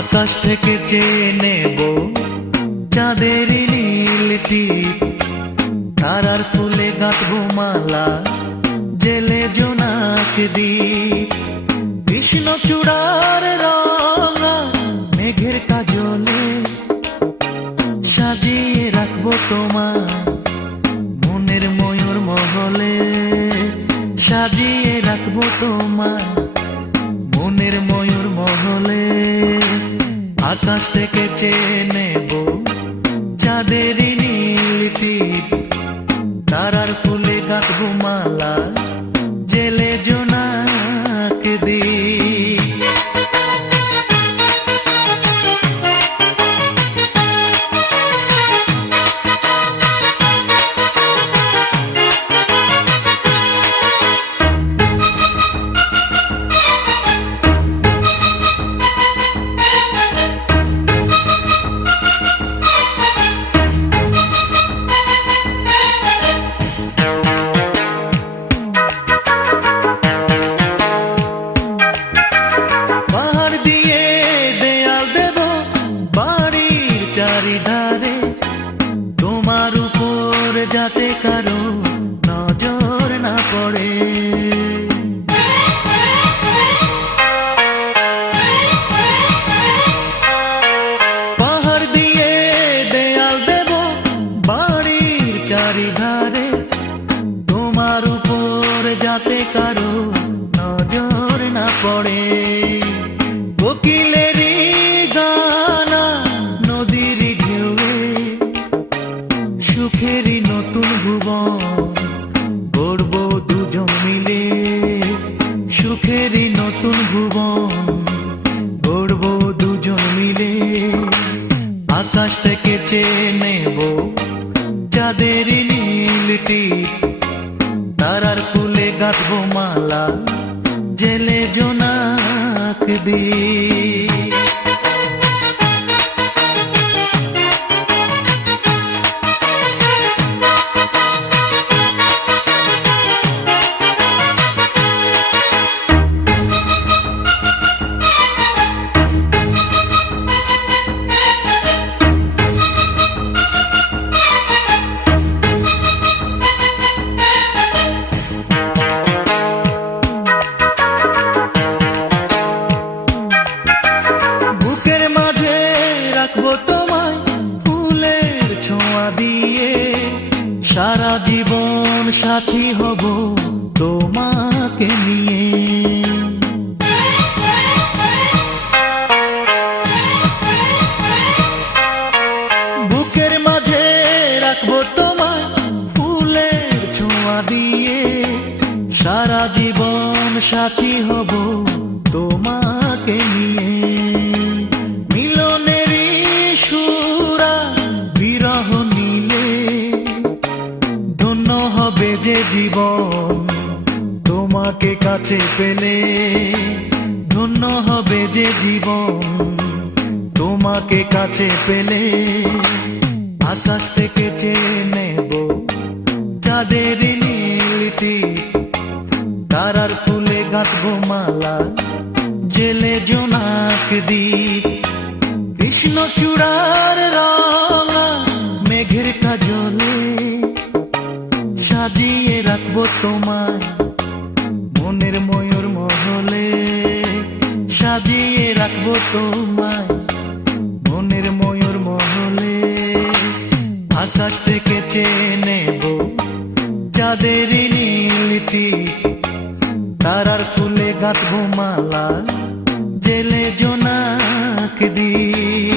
আকাশ থেকে চেয়ে নেব চাঁদের নীল টিপ, তারার ফুলে গাঁথবো মালা, জেলে জোনাক দ্বীপ। কৃষ্ণচূড়ার রঙা মেঘের কাজলে সাজিয়ে রাখবো তোমার মনের ময়ূর মহলে, সাজিয়ে রাখবো তোমার মনের ময়ূর মহলে। আকাশ থেকে চেয়ে নেব চাঁদের নীল টিপ, তারার ফুলে গাঁথবো মালা, জেলে জোনাক দ্বীপ। চারিধারে তোমার উপর যাতে কারো নজর না পড়ে, পাহাড় দিয়ে দেয়াল দেব বাড়ির চারিধারে, তোমার উপর যাতে কারো নজর না পড়ে। কোকিলেরই গানা নদীর ঢেউয়ে সুখেরই নতুন ভুবন গড়ব দুজন মিলে, সুখেরই নতুন ভুবন গড়ব দুজন মিলে। আকাশ থেকে চেয়ে নেব চাঁদের নীল টিপ, তারার ফুলে গাঁথবো মালা, জেলে জোনাক দ্বীপ। সারা জীবন সাথী হব তোমাকে নিয়ে, বুকের মাঝে রাখবো তোমায় ফুলের ছোঁয়া দিয়ে, সারা জীবন সাথী হব তোমাকে নিয়ে। মিলনেরই সুরা বিরহ নিলে ধন্য হবে যে জীবন তোমাকে কাছে পেলে, ধন্য হবে যে জীবন তোমাকে কাছে পেলে। আকাশ থেকে চেয়ে নেব চাঁদের নীল টিপ, তারার ফুলে গাঁথবো মালা, জেলে জোনাক দ্বীপ। কৃষ্ণচূড়ার রঙা মেঘের কাজলে সাজিয়ে রাখবো তোমার মনের ময়ূর মহলে, সাজিয়ে রাখবো তোমার মনের ময়ূর মহলে। আকাশ থেকে চেয়ে নেব চাঁদের নীল টিপ, তারার ফুলে গাঁথবো মালা, জেলে জোনাক দ্বীপ।